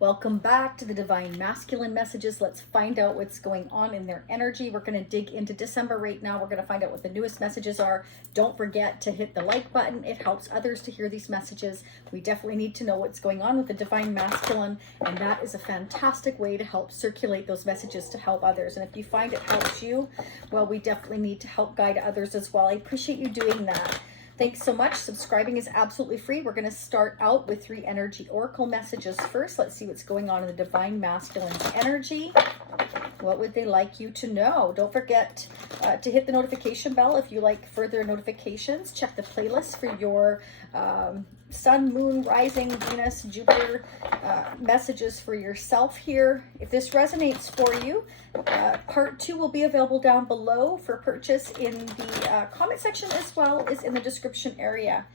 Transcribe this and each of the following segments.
Welcome back to the Divine Masculine Messages. Let's find out what's going on in their energy. We're going to dig into December right now. We're going to find out what the newest messages are. Don't forget to hit the like button. It helps others to hear these messages. We definitely need to know what's going on with the Divine Masculine, and that is a fantastic way to help circulate those messages to help others. And if you find it helps you, well, we definitely need to help guide others as well. I appreciate you doing that. Thanks so much. Subscribing is absolutely free. We're going to start out with 3 energy oracle messages first. Let's see what's going on in the Divine Masculine's energy. What would they like you to know? Don't forget to hit the notification bell if you like further notifications. Check the playlist for your Sun, Moon, Rising, Venus, Jupiter messages for yourself here. If this resonates for you, part 2 will be available down below for purchase in the comment section as well as in the description area.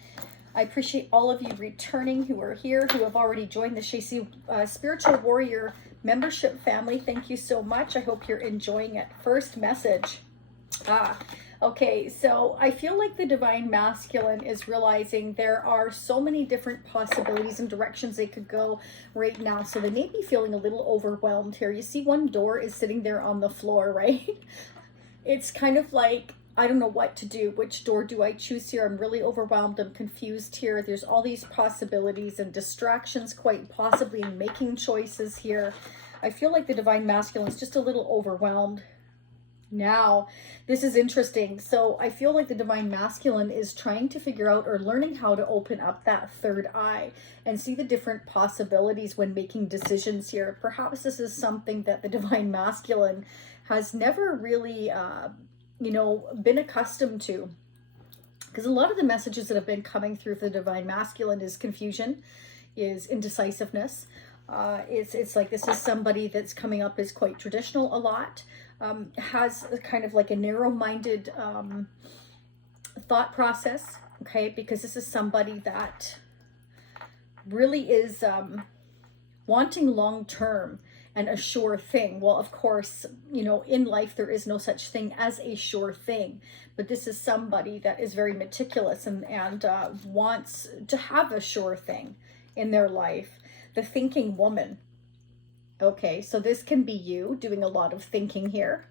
I appreciate all of you returning who are here, who have already joined the Shacy Spiritual Warrior membership family. Thank you so much. I hope you're enjoying it. First message. Okay, so I feel like the Divine Masculine is realizing there are so many different possibilities and directions they could go right now. So they may be feeling a little overwhelmed here. You see one door is sitting there on the floor, right? It's kind of like, I don't know what to do. Which door do I choose here? I'm really overwhelmed. I'm confused here. There's all these possibilities and distractions quite possibly in making choices here. I feel like the Divine Masculine is just a little overwhelmed. Now, this is interesting. So I feel like the Divine Masculine is trying to figure out or learning how to open up that third eye and see the different possibilities when making decisions here. Perhaps this is something that the Divine Masculine has never really, been accustomed to. Because a lot of the messages that have been coming through for the Divine Masculine is confusion, is indecisiveness. It's like this is somebody that's coming up as quite traditional a lot. Has kind of like a narrow-minded thought process, okay? Because this is somebody that really is wanting long-term and a sure thing. Well, of course, in life there is no such thing as a sure thing, but this is somebody that is very meticulous and wants to have a sure thing in their life. The thinking woman. Okay, so this can be you doing a lot of thinking here.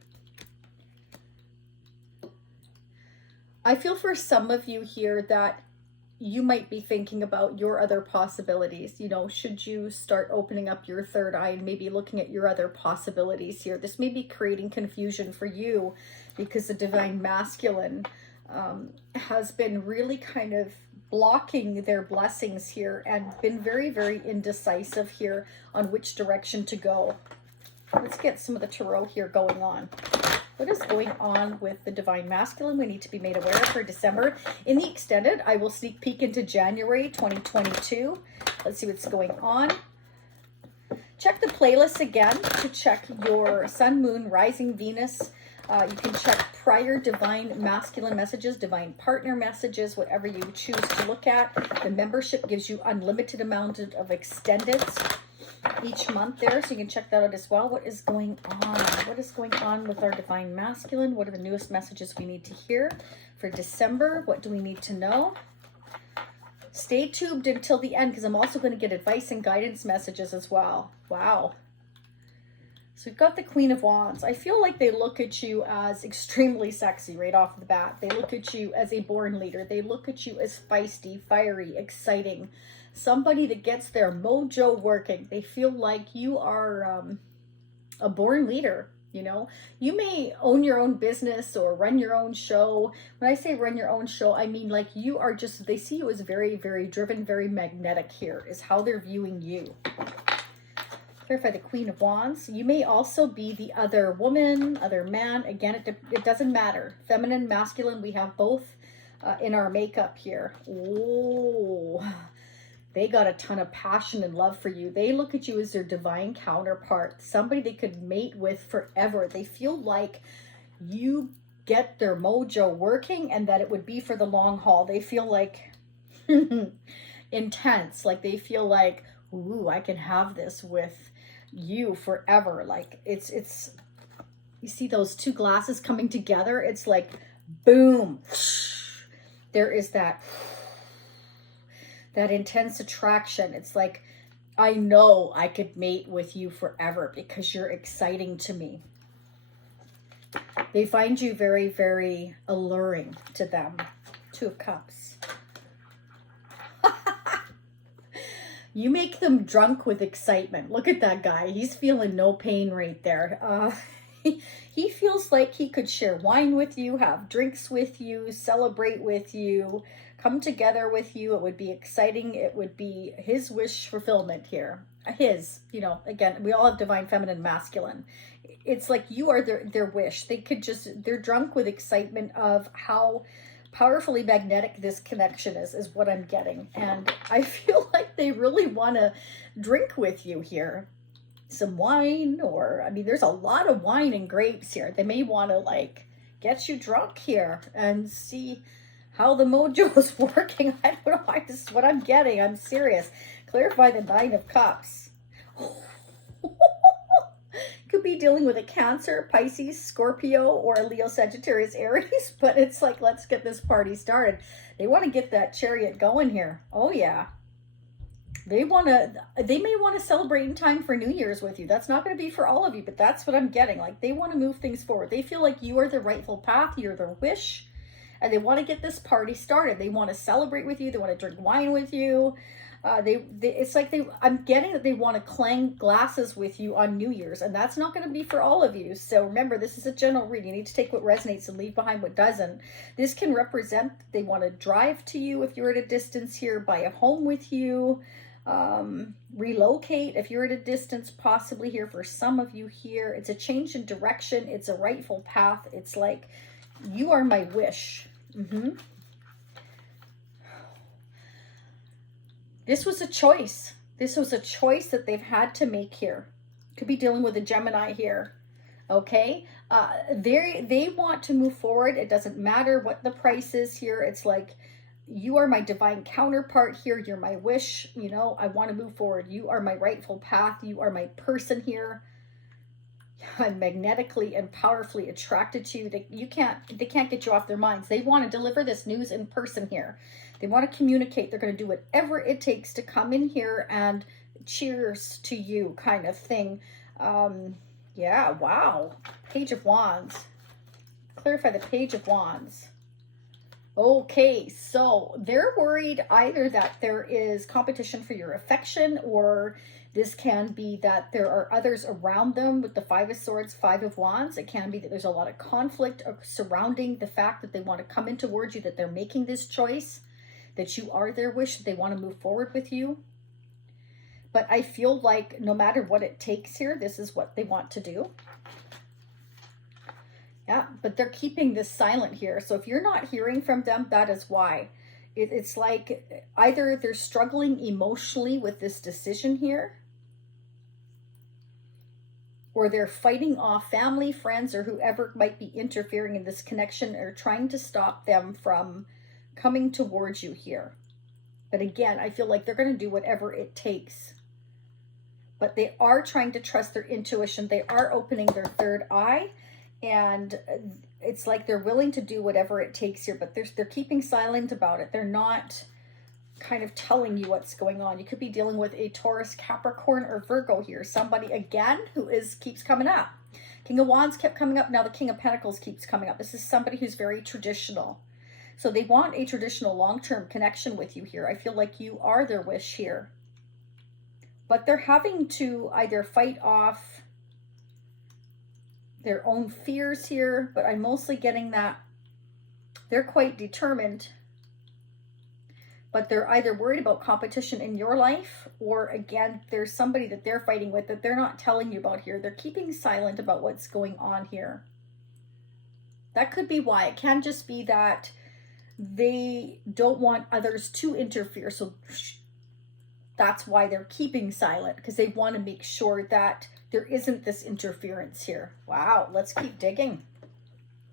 I feel for some of you here that you might be thinking about your other possibilities. Should you start opening up your third eye and maybe looking at your other possibilities here? This may be creating confusion for you because the Divine Masculine has been really kind of blocking their blessings here and been very, very indecisive here on which direction to go. Let's get some of the tarot here going on. What is going on with the Divine Masculine? We need to be made aware of for December. In the extended, I will sneak peek into January 2022. Let's see what's going on. Check the playlist again to check your Sun, Moon, Rising, Venus. You can check prior Divine Masculine messages, Divine Partner messages, whatever you choose to look at. The membership gives you unlimited amount of extendeds each month there, so you can check that out as well. What is going on? What is going on with our Divine Masculine? What are the newest messages we need to hear for December? What do we need to know? Stay tuned until the end because I'm also going to get advice and guidance messages as well. Wow. So we've got the Queen of Wands. I feel like they look at you as extremely sexy right off the bat. They look at you as a born leader. They look at you as feisty, fiery, exciting. Somebody that gets their mojo working. They feel like you are a born leader. You may own your own business or run your own show. When I say run your own show, I mean like you are just, they see you as very, very driven, very magnetic here is how they're viewing you. Clarify the Queen of Wands. You may also be the other woman, other man. Again, it doesn't matter. Feminine, masculine, we have both in our makeup here. Oh, they got a ton of passion and love for you. They look at you as their divine counterpart, somebody they could mate with forever. They feel like you get their mojo working and that it would be for the long haul. They feel like intense, like they feel like, ooh, I can have this with you forever. Like it's you see those two glasses coming together, it's like boom, there is that intense attraction. It's like I know I could mate with you forever because you're exciting to me. They find you very, very alluring to them. Two of Cups. You make them drunk with excitement. Look at that guy. He's feeling no pain right there. He feels like he could share wine with you, have drinks with you, celebrate with you, come together with you. It would be exciting. It would be his wish fulfillment here. His, you know, again, we all have divine feminine, masculine. It's like you are their wish. They could just, they're drunk with excitement of how powerfully magnetic this connection is what I'm getting. And I feel like they really want to drink with you here. Some wine, or I mean, there's a lot of wine and grapes here. They may want to like get you drunk here and see how the mojo is working. I don't know. This is what I'm getting. I'm serious. Clarify the Nine of Cups. Could be dealing with a Cancer, Pisces, Scorpio, or a Leo, Sagittarius, Aries, but it's like, let's get this party started. They want to get that chariot going here. Oh yeah. They may want to celebrate in time for New Year's with you. That's not going to be for all of you, but that's what I'm getting. Like, they want to move things forward. They feel like you are the rightful path. You're their wish, and they want to get this party started. They want to celebrate with you. They want to drink wine with you. It's like I'm getting that they want to clang glasses with you on New Year's, and that's not going to be for all of you. So remember, this is a general reading. You need to take what resonates and leave behind what doesn't. This can represent they want to drive to you if you're at a distance here, buy a home with you, relocate if you're at a distance, possibly here for some of you here. It's a change in direction. It's a rightful path. It's like, you are my wish. This was a choice. This was a choice that they've had to make here. Could be dealing with a Gemini here. Okay. They want to move forward. It doesn't matter what the price is here. It's like, you are my divine counterpart here. You're my wish. You know, I want to move forward. You are my rightful path. You are my person here. I'm magnetically and powerfully attracted to you. They can't get you off their minds. They want to deliver this news in person here. They want to communicate. They're going to do whatever it takes to come in here and cheers to you, kind of thing. Yeah, wow. Page of Wands. Clarify the Page of Wands. Okay, so they're worried either that there is competition for your affection, or this can be that there are others around them with the Five of Swords, Five of Wands. It can be that there's a lot of conflict surrounding the fact that they want to come in towards you, that they're making this choice, that you are their wish, that they want to move forward with you. But I feel like no matter what it takes here, this is what they want to do. Yeah, but they're keeping this silent here. So if you're not hearing from them, that is why. It's like either they're struggling emotionally with this decision here, or they're fighting off family, friends, or whoever might be interfering in this connection, or trying to stop them from coming towards you here. But again, I feel like they're going to do whatever it takes. But they are trying to trust their intuition. They are opening their third eye. And it's like they're willing to do whatever it takes here, but they're keeping silent about it. They're not kind of telling you what's going on. You could be dealing with a Taurus, Capricorn, or Virgo here. Somebody, again, who keeps coming up. King of Wands kept coming up. Now the King of Pentacles keeps coming up. This is somebody who's very traditional. So they want a traditional long-term connection with you here. I feel like you are their wish here. But they're having to either fight off their own fears here, but I'm mostly getting that they're quite determined, but they're either worried about competition in your life, or again, there's somebody that they're fighting with that they're not telling you about here. They're keeping silent about what's going on here. That could be why. It can just be that they don't want others to interfere, so that's why they're keeping silent, because they want to make sure that there isn't this interference here. Wow, let's keep digging.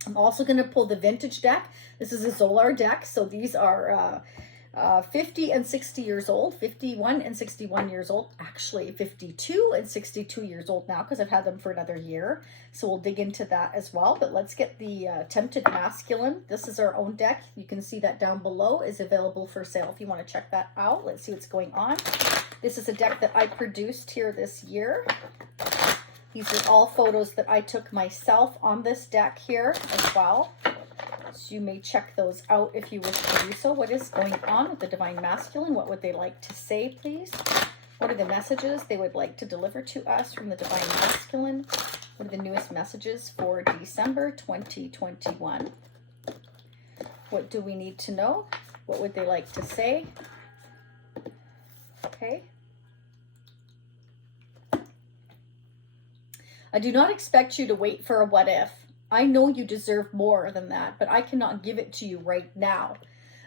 I'm also going to pull the vintage deck. This is a Solar deck, so these are 50 and 60 years old, 51 and 61 years old, actually 52 and 62 years old now, because I've had them for another year. So we'll dig into that as well. But let's get the Tempted Masculine. This is our own deck. You can see that down below is available for sale if you want to check that out. Let's see what's going on. This is a deck that I produced here this year. These are all photos that I took myself on this deck here as well. So you may check those out if you wish to do so. What is going on with the Divine Masculine? What would they like to say, please? What are the messages they would like to deliver to us from the Divine Masculine? What are the newest messages for December 2021? What do we need to know? What would they like to say? Okay. I do not expect you to wait for a what if. I know you deserve more than that, but I cannot give it to you right now.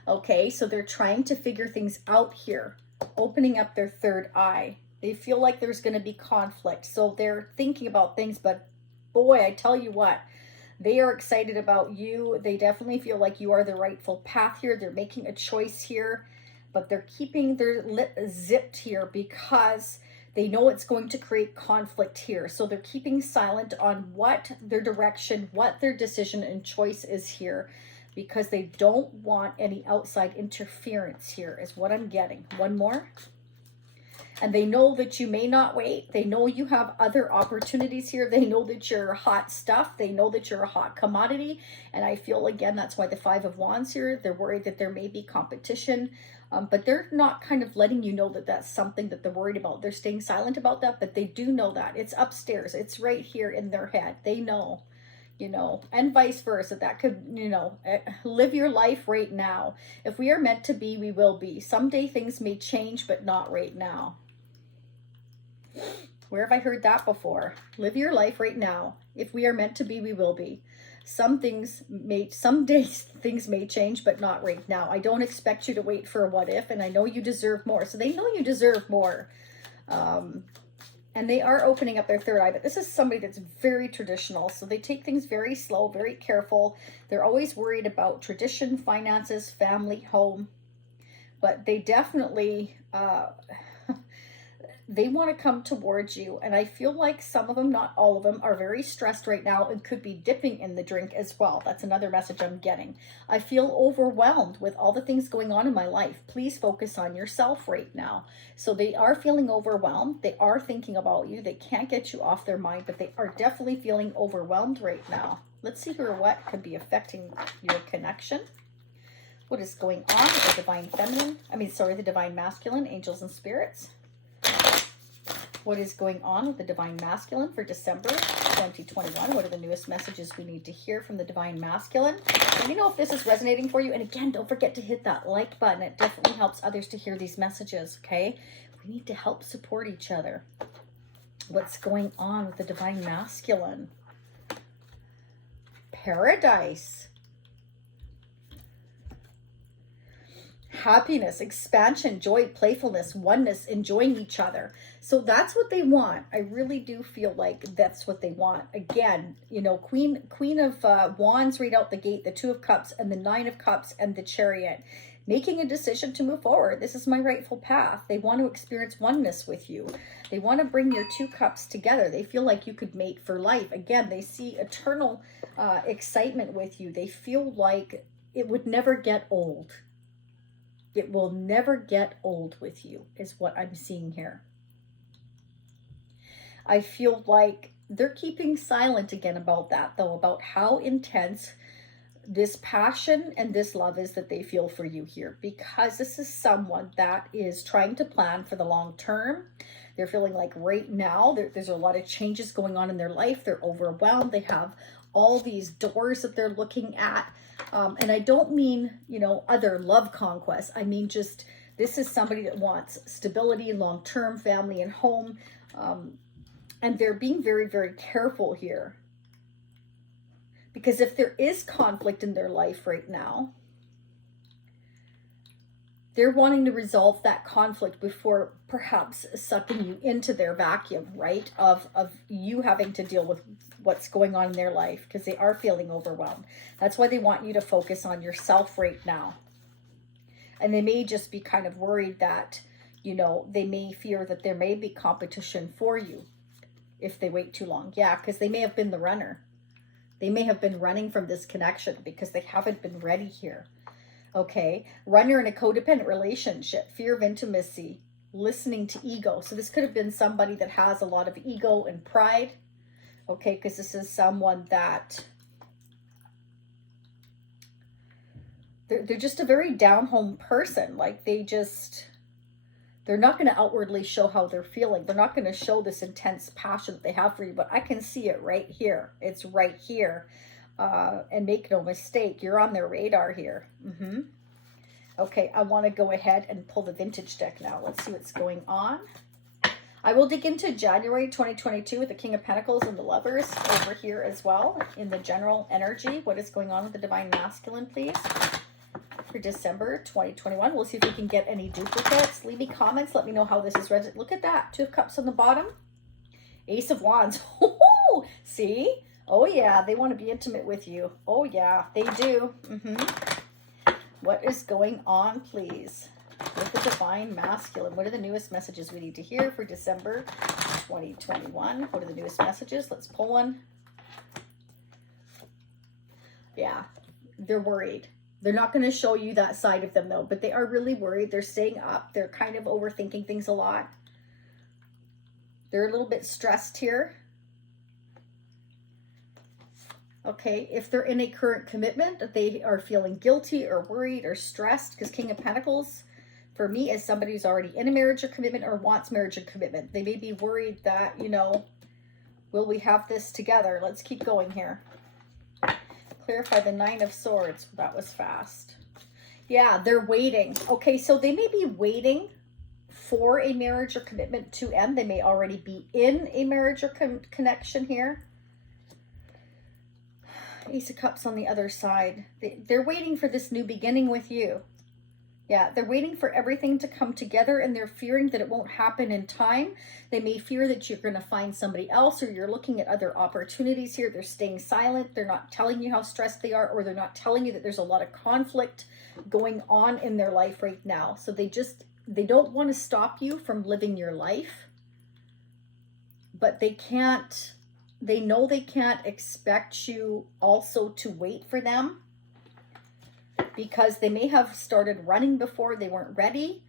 Okay, so they're trying to figure things out here, opening up their third eye. They feel like there's going to be conflict, so they're thinking about things, but boy, I tell you what, they are excited about you. They definitely feel like you are the rightful path here. They're making a choice here, but they're keeping their lip zipped here because they know it's going to create conflict here. So they're keeping silent on what their direction, what their decision and choice is here, because they don't want any outside interference here, is what I'm getting. One more. And they know that you may not wait. They know you have other opportunities here. They know that you're hot stuff. They know that you're a hot commodity. And I feel, again, that's why the Five of Wands here. They're worried that there may be competition. But they're not kind of letting you know that that's something that they're worried about. They're staying silent about that, but they do know that. It's upstairs. It's right here in their head. They know, you know, and vice versa. That could, you know, live your life right now. If we are meant to be, we will be. Someday things may change, but not right now. Where have I heard that before? Live your life right now. If we are meant to be, we will be. Some days things may change, but not right now. I don't expect you to wait for a what if, and I know you deserve more. So they know you deserve more. And they are opening up their third eye, but this is somebody that's very traditional. So they take things very slow, very careful. They're always worried about tradition, finances, family, home. But they definitely, they want to come towards you. And I feel like some of them, not all of them, are very stressed right now and could be dipping in the drink as well. That's another message I'm getting. I feel overwhelmed with all the things going on in my life. Please focus on yourself right now. So they are feeling overwhelmed. They are thinking about you. They can't get you off their mind, but they are definitely feeling overwhelmed right now. Let's see who or what could be affecting your connection. What is going on with the Divine Feminine? The Divine Masculine, angels and spirits. What is going on with the Divine Masculine for December 2021? What are the newest messages we need to hear from the Divine Masculine? Let me know if this is resonating for you. And again, don't forget to hit that like button. It definitely helps others to hear these messages, okay? We need to help support each other. What's going on with the Divine Masculine? Paradise. Happiness, expansion, joy, playfulness, oneness, enjoying each other. So that's what they want. I really do feel like that's what they want. Again, you know, Queen of Wands right out the gate, the Two of Cups and the Nine of Cups and the Chariot. Making a decision to move forward. This is my rightful path. They want to experience oneness with you. They want to bring your two cups together. They feel like you could mate for life. Again, they see eternal excitement with you. They feel like it would never get old. It will never get old with you, is what I'm seeing here. I feel like they're keeping silent again about that, though, about how intense this passion and this love is that they feel for you here, because this is someone that is trying to plan for the long term. They're feeling like right now there's a lot of changes going on in their life. They're overwhelmed. They have all these doors that they're looking at. And I don't mean, you know, other love conquests. I mean, just this is somebody that wants stability, long-term family and home. And they're being very, very careful here. Because if there is conflict in their life right now, they're wanting to resolve that conflict before perhaps sucking you into their vacuum, right? Of you having to deal with what's going on in their life, because they are feeling overwhelmed. That's why they want you to focus on yourself right now. And they may just be kind of worried that, you know, they may fear that there may be competition for you if they wait too long. Yeah, because they may have been the runner. They may have been running from this connection because they haven't been ready here. Okay, runner in a codependent relationship, fear of intimacy, listening to ego. So this could have been somebody that has a lot of ego and pride. Okay, because this is someone that they're just a very down-home person. Like they're not going to outwardly show how they're feeling. They're not going to show this intense passion that they have for you, but I can see it right here. It's right here. And make no mistake, you're on their radar here. Okay, I want to go ahead and pull the vintage deck now. Let's see what's going on. I will dig into January 2022 with the King of Pentacles and the Lovers over here as well in the general energy. What is going on with the Divine Masculine, please, for December 2021. We'll see if we can get any duplicates. Leave me comments. Let me know how this is read. Look at that. 2 of Cups on the bottom. Ace of Wands. See? Oh, yeah. They want to be intimate with you. Oh, yeah. They do. What is going on, please, with the Divine Masculine? What are the newest messages we need to hear for December 2021? What are the newest messages? Let's pull one. Yeah. They're worried. They're not going to show you that side of them, though, but they are really worried. They're staying up. They're kind of overthinking things a lot. They're a little bit stressed here. Okay, if they're in a current commitment, they are feeling guilty or worried or stressed, because King of Pentacles, for me, is somebody who's already in a marriage or commitment or wants marriage or commitment. They may be worried that, you know, will we have this together? Let's keep going here. Clarify the 9 of Swords. That was fast. Yeah, they're waiting. Okay, so they may be waiting for a marriage or commitment to end. They may already be in a marriage or connection here. Ace of Cups on the other side. They're waiting for this new beginning with you. Yeah, they're waiting for everything to come together, and they're fearing that it won't happen in time. They may fear that you're going to find somebody else, or you're looking at other opportunities here. They're staying silent. They're not telling you how stressed they are, or they're not telling you that there's a lot of conflict going on in their life right now. So they don't want to stop you from living your life, but they can't. They know they can't expect you also to wait for them, because they may have started running before they weren't ready,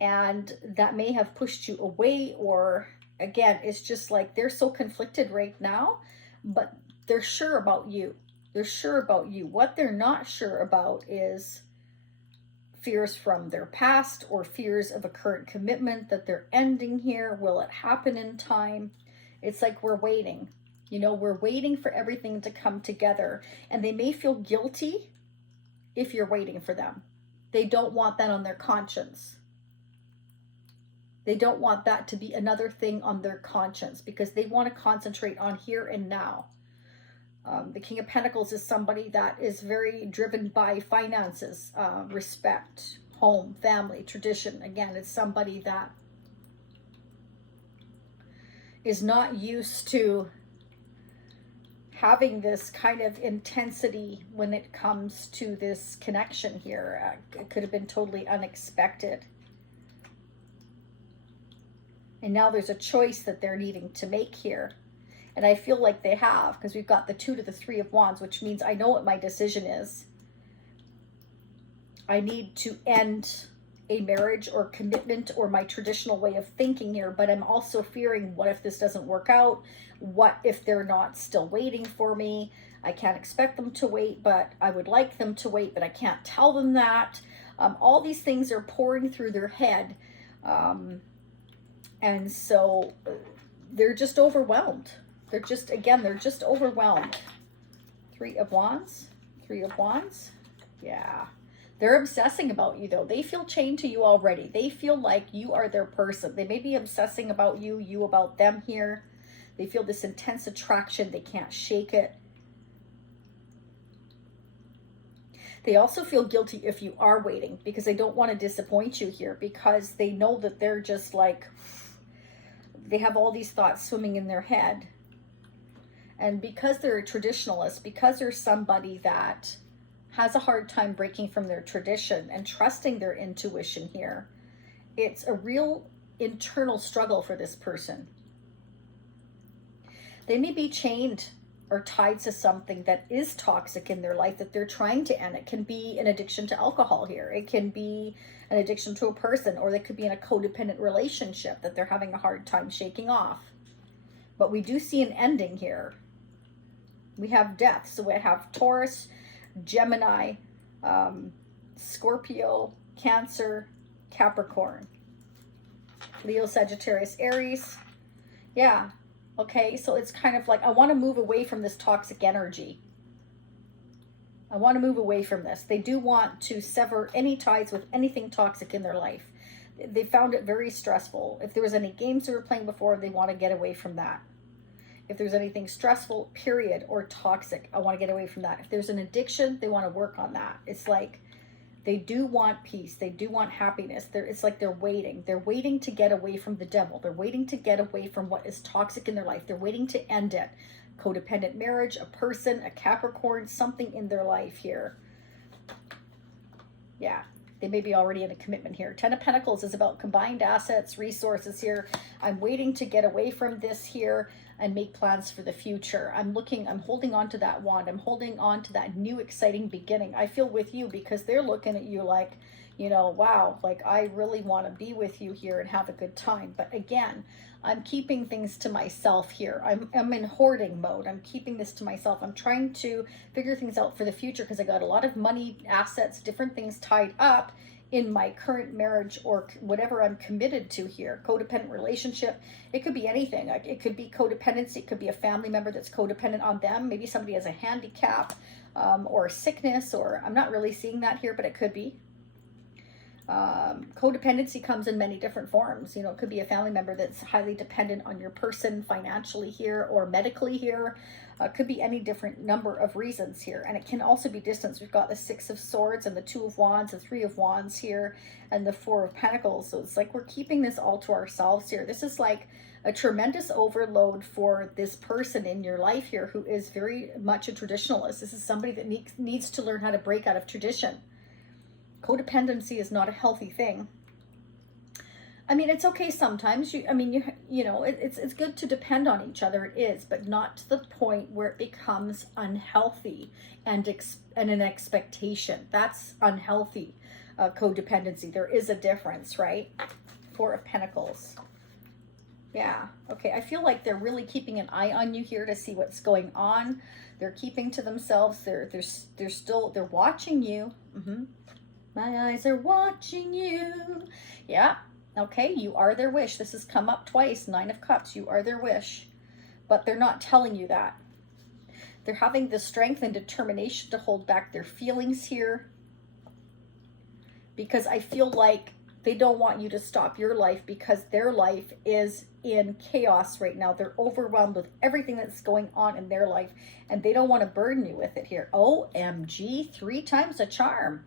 and that may have pushed you away. Or again, it's just like they're so conflicted right now, but they're sure about you. They're sure about you. What they're not sure about is fears from their past, or fears of a current commitment that they're ending here. Will it happen in time? It's like we're waiting. You know, we're waiting for everything to come together, and they may feel guilty if you're waiting for them. They don't want that on their conscience. They don't want that to be another thing on their conscience, because they want to concentrate on here and now. The King of Pentacles is somebody that is very driven by finances, respect, home, family, tradition. Again, it's somebody that is not used to having this kind of intensity when it comes to this connection here. It could have been totally unexpected. And now there's a choice that they're needing to make here. And I feel like they have, because we've got the 2 to the 3 of Wands, which means I know what my decision is. I need to end a marriage or commitment or my traditional way of thinking here, but I'm also fearing, what if this doesn't work out? What if they're not still waiting for me? I can't expect them to wait, but I would like them to wait, but I can't tell them that. All these things are pouring through their head. And so they're just overwhelmed. They're just overwhelmed. 3 of Wands, 3 of Wands. Yeah. They're obsessing about you, though. They feel chained to you already. They feel like you are their person. They may be obsessing about you, you about them here. They feel this intense attraction. They can't shake it. They also feel guilty if you are waiting, because they don't want to disappoint you here, because they know that they're just like, they have all these thoughts swimming in their head. And because they're a traditionalist, because they're somebody that has a hard time breaking from their tradition and trusting their intuition here, it's a real internal struggle for this person. They may be chained or tied to something that is toxic in their life that they're trying to end. It can be an addiction to alcohol here. It can be an addiction to a person, or they could be in a codependent relationship that they're having a hard time shaking off. But we do see an ending here. We have death. So we have Taurus, Gemini, Scorpio, Cancer, Capricorn, Leo, Sagittarius, Aries. Yeah. Okay, so it's kind of like, I want to move away from this toxic energy. I want to move away from this. They do want to sever any ties with anything toxic in their life. They found it very stressful. If there was any games they were playing before, they want to get away from that. If there's anything stressful, period, or toxic, I want to get away from that. If there's an addiction, they want to work on that. It's like they do want peace. They do want happiness. It's like they're waiting. They're waiting to get away from the devil. They're waiting to get away from what is toxic in their life. They're waiting to end it. Codependent marriage, a person, a Capricorn, something in their life here. Yeah, they may be already in a commitment here. Ten of Pentacles is about combined assets, resources here. I'm waiting to get away from this here and make plans for the future. I'm holding on to that wand. I'm holding on to that new exciting beginning. I feel with you because they're looking at you like, you know, wow, like I really want to be with you here and have a good time. But again, I'm keeping things to myself here. I'm in hoarding mode. I'm keeping this to myself. I'm trying to figure things out for the future because I got a lot of money, assets, different things tied up in my current marriage or whatever I'm committed to here. Codependent relationship. It could be anything. It could be codependency. It could be a family member that's codependent on them. Maybe somebody has a handicap or a sickness, or I'm not really seeing that here, but it could be. Codependency comes in many different forms. You know, it could be a family member that's highly dependent on your person financially here or medically here. Could be any different number of reasons here. And it can also be distance. We've got the Six of Swords and the Two of Wands, the Three of Wands here, and the Four of Pentacles. So it's like we're keeping this all to ourselves here. This is like a tremendous overload for this person in your life here who is very much a traditionalist. This is somebody that needs to learn how to break out of tradition. Codependency is not a healthy thing. I mean, it's okay sometimes. You know, it's good to depend on each other. It is, but not to the point where it becomes unhealthy and an expectation. That's unhealthy codependency. There is a difference, right? Four of Pentacles. Yeah. Okay. I feel like they're really keeping an eye on you here to see what's going on. They're keeping to themselves. They're watching you. My eyes are watching you. Yeah. Okay, you are their wish. This has come up twice. Nine of Cups. You are their wish. But they're not telling you that. They're having the strength and determination to hold back their feelings here. Because I feel like they don't want you to stop your life because their life is in chaos right now. They're overwhelmed with everything that's going on in their life. And they don't want to burden you with it here. OMG, 3 times a charm.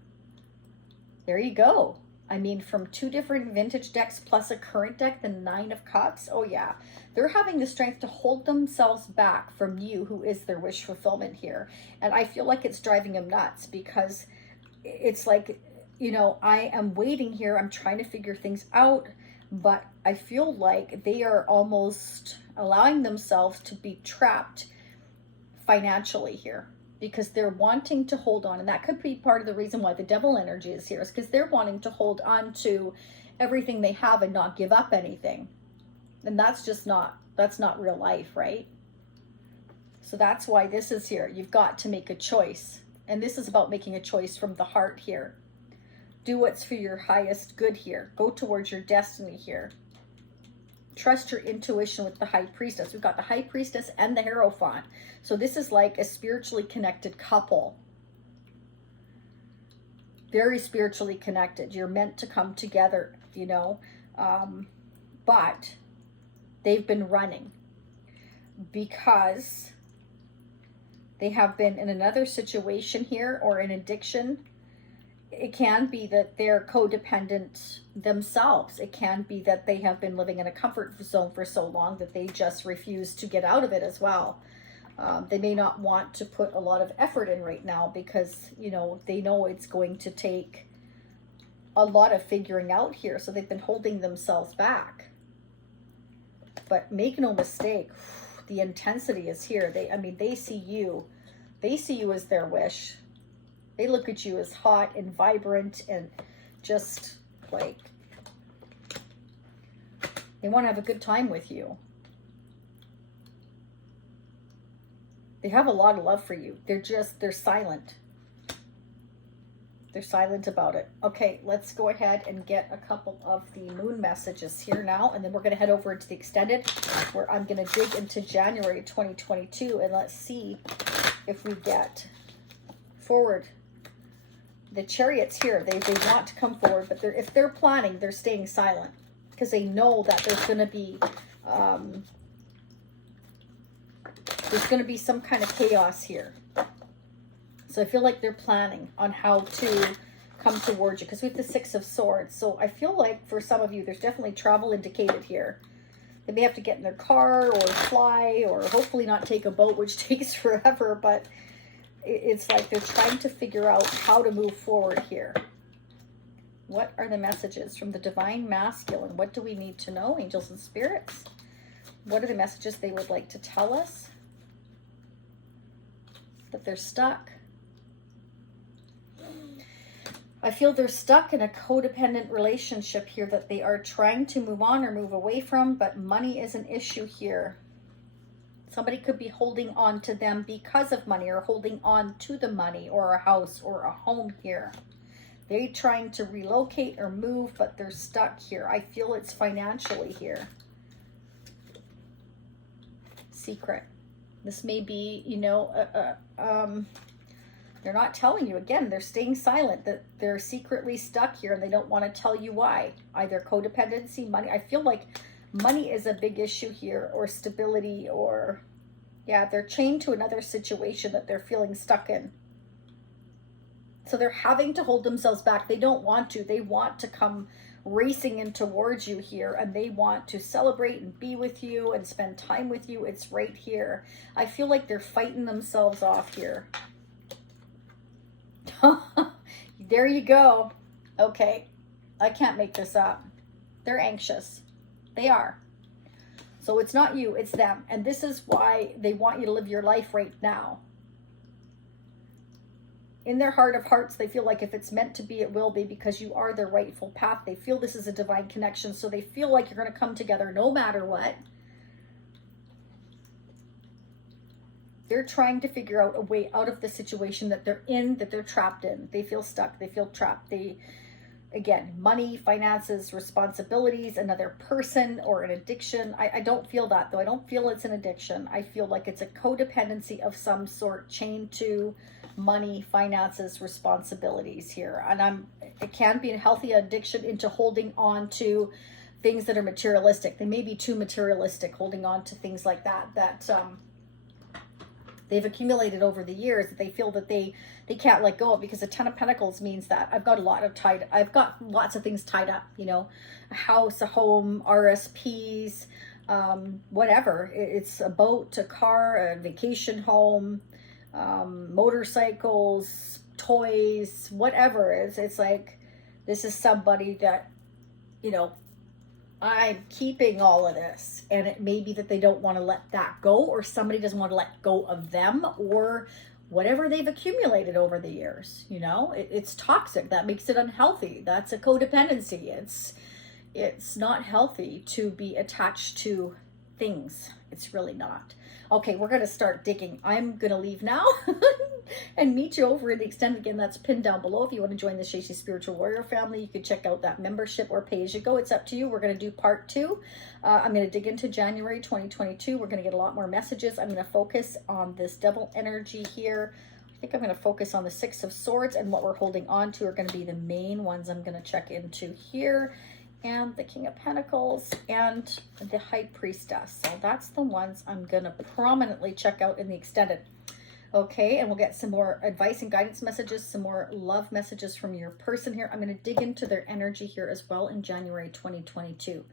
There you go. I mean, from 2 different vintage decks plus a current deck, the Nine of Cups. Oh yeah, they're having the strength to hold themselves back from you, who is their wish fulfillment here. And I feel like it's driving them nuts because it's like, you know, I am waiting here. I'm trying to figure things out, but I feel like they are almost allowing themselves to be trapped financially here. Because they're wanting to hold on, and that could be part of the reason why the devil energy is here, is because they're wanting to hold on to everything they have and not give up anything. And that's not real life, right? So that's why this is here. You've got to make a choice. And this is about making a choice from the heart here. Do what's for your highest good here. Go towards your destiny here. Trust your intuition with the High Priestess. We've got the High Priestess and the Hierophant. So this is like a spiritually connected couple. Very spiritually connected. You're meant to come together, you know. But they've been running because they have been in another situation here or an addiction. It can be that they're codependent themselves. It can be that they have been living in a comfort zone for so long that they just refuse to get out of it as well. They may not want to put a lot of effort in right now because, you know, they know it's going to take a lot of figuring out here. So they've been holding themselves back. But make no mistake, the intensity is here. I mean, they see you. They see you as their wish. They look at you as hot and vibrant and just like, they want to have a good time with you. They have a lot of love for you. They're silent. They're silent about it. Okay, let's go ahead and get a couple of the moon messages here now, and then we're going to head over into the extended, where I'm going to dig into January 2022, and let's see if we get forward. The Chariot's here. They want to come forward, but if they're planning, they're staying silent because they know that there's going to be some kind of chaos here. So I feel like they're planning on how to come towards you, because we have the Six of Swords. So I feel like for some of you, there's definitely travel indicated here. They may have to get in their car or fly, or hopefully not take a boat, which takes forever, but it's like they're trying to figure out how to move forward here. What are the messages from the Divine Masculine? What do we need to know, angels and spirits? What are the messages they would like to tell us? That they're stuck. I feel they're stuck in a codependent relationship here that they are trying to move on or move away from, but money is an issue here. Somebody could be holding on to them because of money, or holding on to the money or a house or a home here. They're trying to relocate or move, but they're stuck here. I feel it's financially here. Secret. This may be, you know, they're not telling you. Again, they're staying silent, that they're secretly stuck here and they don't want to tell you why. Either codependency, money. I feel like money is a big issue here, or stability, or, yeah, they're chained to another situation that they're feeling stuck in. So they're having to hold themselves back. They don't want to. They want to come racing in towards you here, and they want to celebrate and be with you and spend time with you. It's right here. I feel like they're fighting themselves off here. There you go. Okay, I can't make this up. They're anxious. They are. So it's not you, it's them. And this is why they want you to live your life right now. In their heart of hearts, they feel like if it's meant to be, it will be, because you are their rightful path. They feel this is a divine connection, so they feel like you're going to come together no matter what. They're trying to figure out a way out of the situation that they're in, that they're trapped in. They feel stuck. They feel trapped. Again, money, finances, responsibilities, another person, or an addiction. I don't feel that, though. I don't feel it's an addiction. I feel like it's a codependency of some sort, chained to money, finances, responsibilities here. And it can be a healthy addiction into holding on to things that are materialistic. They may be too materialistic, holding on to things like that they've accumulated over the years, that they feel that they can't let go of, because the Ten of Pentacles means that I've got lots of things tied up, you know, a house, a home, RSPs, whatever. It's a boat, a car, a vacation home, motorcycles, toys, whatever. It's like, this is somebody that, you know, I'm keeping all of this, and it may be that they don't want to let that go, or somebody doesn't want to let go of them, or whatever they've accumulated over the years. You know, it's toxic. That makes it unhealthy. That's a codependency. It's not healthy to be attached to things. It's really not. Okay, we're going to start digging. I'm going to leave now and meet you over in the extended. Again, that's pinned down below. If you want to join the Shashi Spiritual Warrior family, you can check out that membership or pay as you go. It's up to you. We're going to do part 2. I'm going to dig into January 2022. We're going to get a lot more messages. I'm going to focus on this devil energy here. I think I'm going to focus on the Six of Swords, and what we're holding on to are going to be the main ones I'm going to check into here. And the King of Pentacles and the High Priestess. So that's the ones I'm going to prominently check out in the extended. Okay, and we'll get some more advice and guidance messages, some more love messages from your person here. I'm going to dig into their energy here as well in January 2022.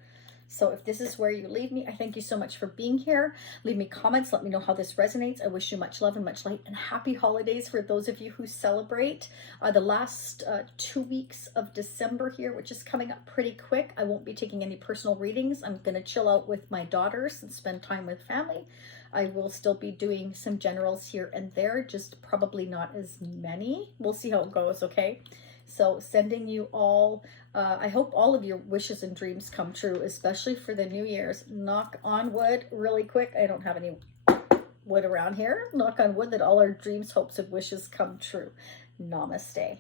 So if this is where you leave me, I thank you so much for being here. Leave me comments. Let me know how this resonates. I wish you much love and much light and happy holidays for those of you who celebrate the last 2 weeks of December here, which is coming up pretty quick. I won't be taking any personal readings. I'm going to chill out with my daughters and spend time with family. I will still be doing some generals here and there, just probably not as many. We'll see how it goes, okay? So sending you all, I hope all of your wishes and dreams come true, especially for the New Year's. Knock on wood really quick. I don't have any wood around here. Knock on wood that all our dreams, hopes, and wishes come true. Namaste.